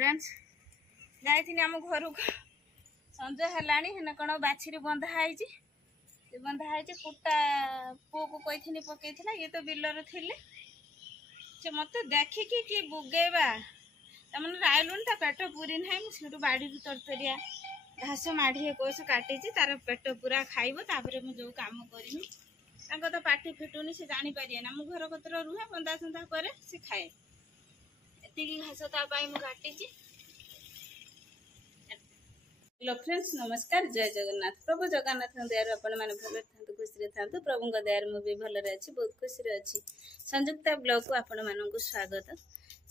Friends जाइथिनी आम घर को संजय हेलानी हेने कौन बाछी बंधा है कुटा पुओ को कही पकई ये तो बिलर थिले से मत देखिकी कि बुगेबा तमने रायलुन ता पेट पूरी ना मुझे बाड़ी तरतरिया घास माढ़ी कोस काटी तार पेट पूरा खाइब तापर मुझे जो कम करमी तो पाटी फिटुनी से जानी पारे ना मु घर कतर रुहे बंदा चंदा करे से खाए एति घास तापाई मु काटी। हेलो फ्रेंड्स नमस्कार जय जगन्नाथ प्रभु जगन्नाथ दयार आपण मैंने भल था खुशी था प्रभु दयार मुझे भलरे अच्छी बहुत खुशी अच्छी संयुक्ता ब्लॉग को आपण मानक स्वागत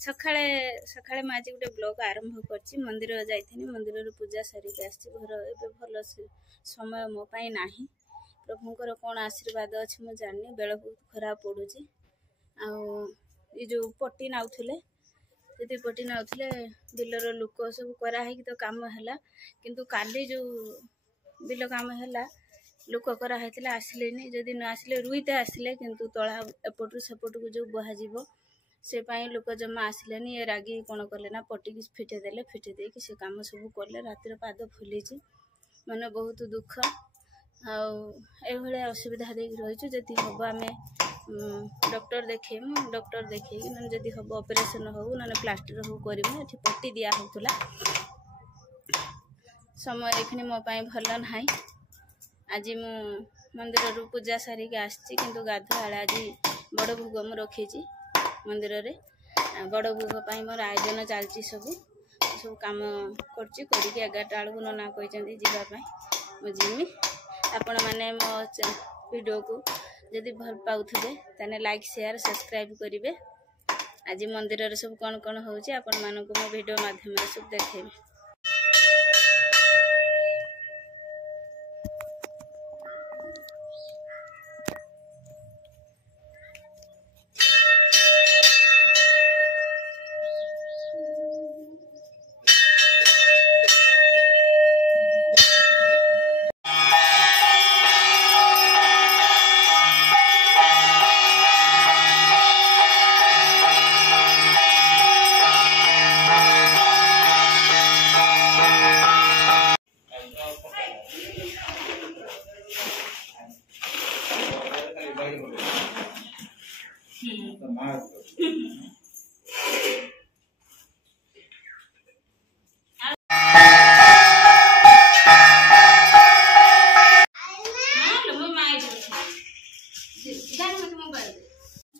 सकाळे सकाळे मैं आज गोटे ब्लॉग आरंभ कर मंदिर जाइथिनी मंदिर पूजा सारिक आसी घर ए भल समय मो पाई नाही प्रभुंकर कौन आशीर्वाद अच्छे मुझे जानी बेल बहुत खराब पड़ुची आ जो पट्टी नाउथुले यदि पट्टी नाउथुले बिलर लोक सब कराही तो काम है किंतु काली जो बिल काम है लोक कराही आसिले जदि न आसिले रुईते आसिले किंतु तला एपटू सेपट को जो बहाजीव से पाई लोक जमा आसिलेनी ये रागी कौन कले ना पट्टी की फिटे देले फिटे दे कि से काम सब कले रातिर पाद फुली मैंने बहुत दुख आ असुविधा दे रही जदि हम आम डॉक्टर देखेमु डॉक्टर देखे जदि हम ऑपरेशन हो ना प्लास्टर हो करमु ये पट्टी दिया होता समय एखनी मो पाई भल ना आज मु मंदिर पूजा सारिक आसी किंतु गाधुआ आज बड़ भोग मु रखी मंदिर रे बड़ भोग पाई मोर आयोजन चलती सब सब काम करछि करके 11टा बेलू नना कहते जावाई मुझे आपण मैंने मो वीडियो को जदि भल पाउथे ताने लाइक शेयर सब्सक्राइब करेंगे। आज मंदिर रे सब कौन कौन होची आपण मानक मो वीडियो माध्यम सब देखेबे।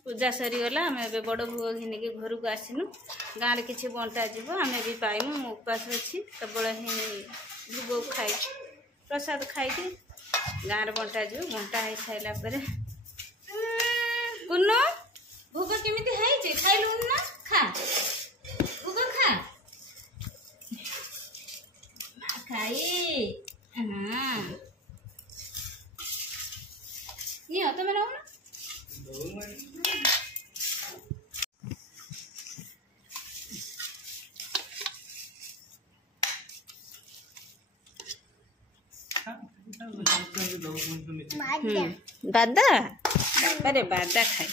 पूजा सरीगला आम ए बड़ भोग घिनिक घर को आसनु गाँव किसी बंटा जीव आम भी पाइमु उपास अच्छी केवल ही भोग खाई प्रसाद खाई गाँव बंटा जीव बंटा हो सारापर कुनु भोग केमी खाइलु ना खा भोग खा खाई हाँ ये तुम ना बादा अरे बादा खाए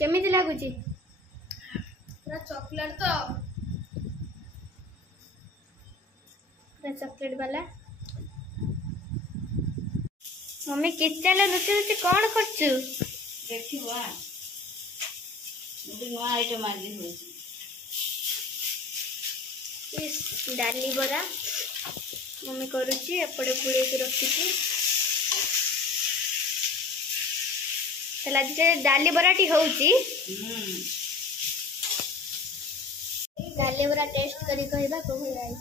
केमिति लागुची पूरा चॉकलेट तो पूरा चॉकलेट वाला मम्मी किचन रे लुचि लुचि कौन करछु देखिबो आ मुझे नया आइटम आज होई इस डाली बरा मम्मी करूची एपड़े पुड़े के रखीची डाली बराटी होउची डाली बरा टेस्ट करी कहबा को हो जाई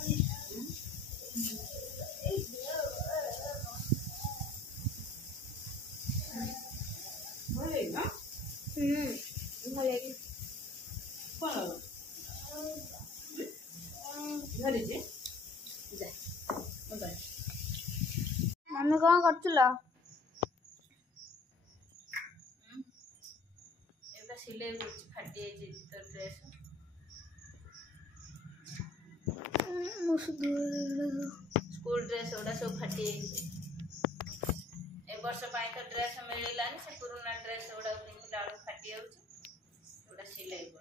भले ना भले कोन ଧରିଛି ଯା ମୋବାଇଲ मम्मी कौन करथिला एटा सिलाई होची फाटी जाई तो ड्रेस स्कूल ड्रेस ओडा सब फाटी जाई ए वर्ष पाई तो ड्रेस मिलिलानी से पुराना ड्रेस ओडा पिंधिला फाटी जाउची ओडा सिलाई